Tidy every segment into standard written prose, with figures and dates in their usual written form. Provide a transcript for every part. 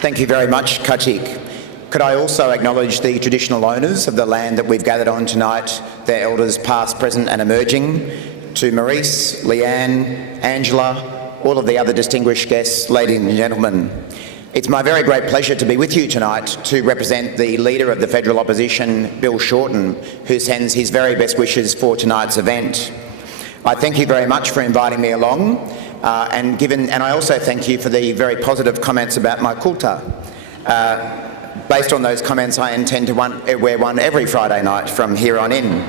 Thank you very much, Katik. Could I also acknowledge the traditional owners of the land that we've gathered on tonight, their elders past, present and emerging, to Maurice, Leanne, Angela, all of the other distinguished guests, ladies and gentlemen. It's my very great pleasure to be with you tonight to represent the Leader of the Federal Opposition, Bill Shorten, who sends his very best wishes for tonight's event. I thank you very much for inviting me along, and I also thank you for the very positive comments about my kulta. Based on those comments, I intend to wear one every Friday night from here on in.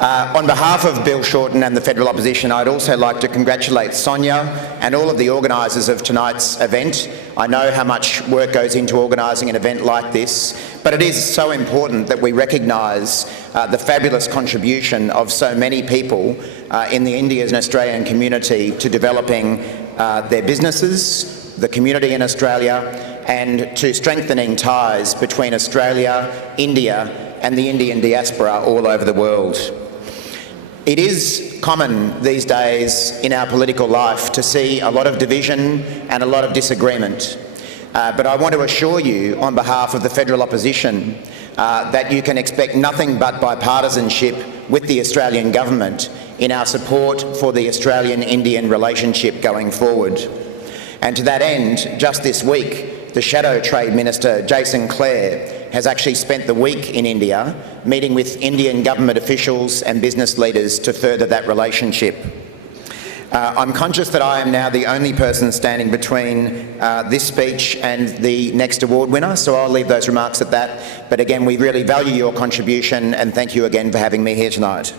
On behalf of Bill Shorten and the Federal Opposition, I'd also like to congratulate Sonia and all of the organisers of tonight's event. I know how much work goes into organising an event like this, but it is so important that we recognise the fabulous contribution of so many people in the Indian and Australian community to developing their businesses, the community in Australia, and to strengthening ties between Australia, India and the Indian diaspora all over the world. It is common these days in our political life to see a lot of division and a lot of disagreement. But I want to assure you on behalf of the Federal Opposition that you can expect nothing but bipartisanship with the Australian Government in our support for the Australian-Indian relationship going forward. And to that end, just this week, the Shadow Trade Minister, Jason Clare, has actually spent the week in India meeting with Indian government officials and business leaders to further that relationship. I'm conscious that I am now the only person standing between this speech and the next award winner, so I'll leave those remarks at that. But again, we really value your contribution and thank you again for having me here tonight.